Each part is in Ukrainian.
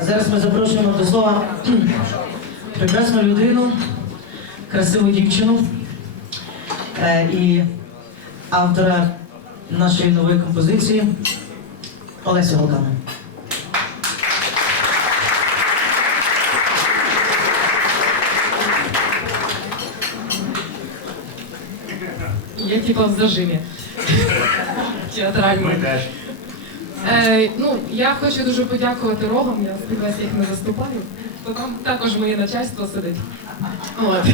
А зараз ми запрошуємо до слова прекрасну людину, красиву дівчину е, і автора нашої нової композиції Олесю Голкану. Я типа в зажимі. Театральному. Е, ну, я хочу дуже подякувати рогам, я сподіваюся, їх не заступаю. То там також моє начальство сидить. От.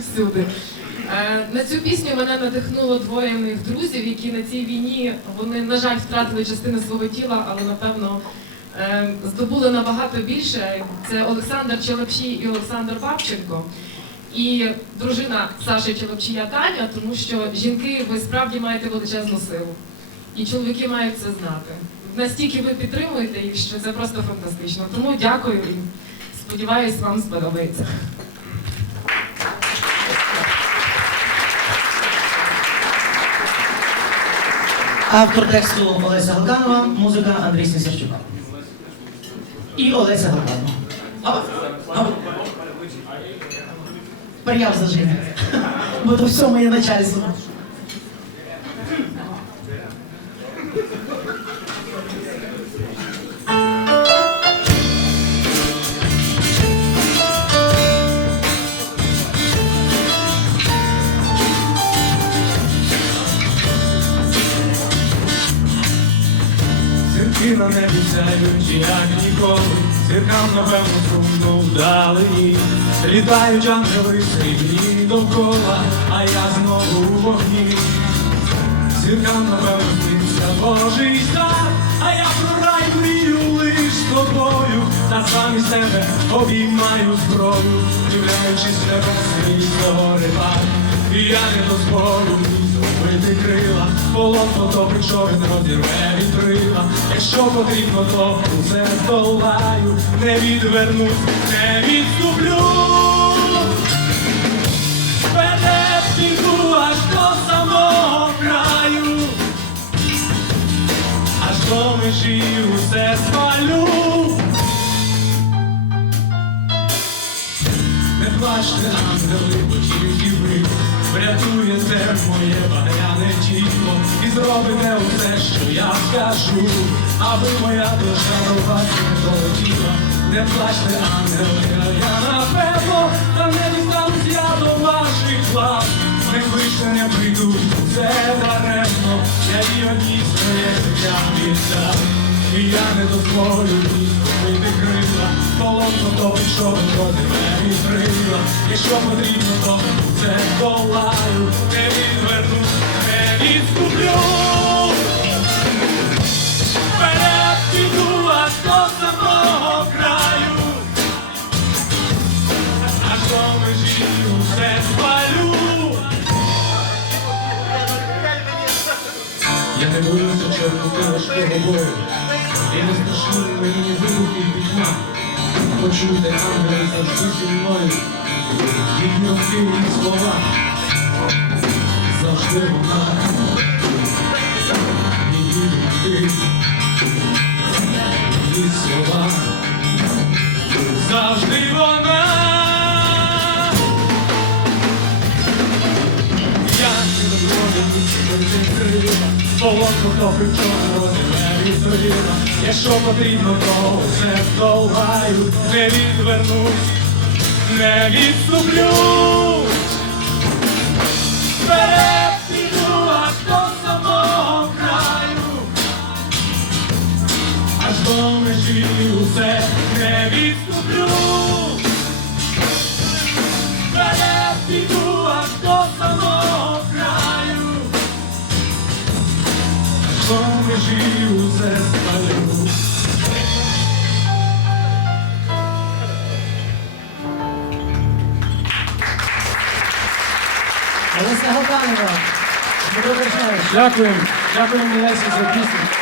Всюди. Е, на цю пісню мене надихнуло двоє моїх друзів, які на цій війні вони, на жаль, втратили частини свого тіла, але напевно е, здобули набагато більше. Це Олександр Челепшій і Олександр Бабченко. І дружина Саші Челепчія Таня, тому що жінки ви справді маєте величезну силу. І чоловіки мають це знати. Настільки ви підтримуєте їх, що це просто фантастично. Тому дякую і сподіваюсь, вам сподобається. Автор тексту Олеся Голканова, музика Андрій Сісарчук. І Олеся Голканова. А, а, Тепер я. Бо то все моє начальство. Зірки на небі сяють, як ніколи, зіркам, напевно, сумно вдалині. Літають ангели срібні довкола, а я знову у вогні. Зіркам, напевно, сниться Божий дар, а я про рай мрію лиш тобою, та замість тебе обіймаю зброю, дивляючись небесний зорепад. І я не дозволю зробити крила, полон потопить човен розірве вітрила. Якщо потрібно, то все здолаю, не відвернусь, не відступлю. Вперед піду аж до самого краю, аж до межі усе спалю. Не плачте, ангели, бо тільки ви врятуєте моє багряне тіло і зробите усе, що я скажу, аби моя душа до вас не долетіла. Не плачте, ангели, я напевно, та не дістанусь я до ваших лап. Не вище не прийду, це даремно, я і одній своє життя віддав. І я не дозволю полонно то пішов проти мене крила. Якщо потрібно, то це долаю, не відверну, не відступлю. Вперед піду аж до самого краю, аж до межі усе спалю. Я не боюся чорного важкого бою, і не страшні мені вибухи і пітьма. Почуйте, ангели завжди зі мною, їхні обхилі слова, завжди вона, її думки, слова, завжди вона. Полонку то причому не відповіла. Якщо потрібно, то все здолаю, не відвернусь, не відступлю. Вперед піду аж до самого краю, аж до межі усе не відступлю. Олеся Голканова. Добре знаєш. Дякуємо, дякуємо Лесі за пісню.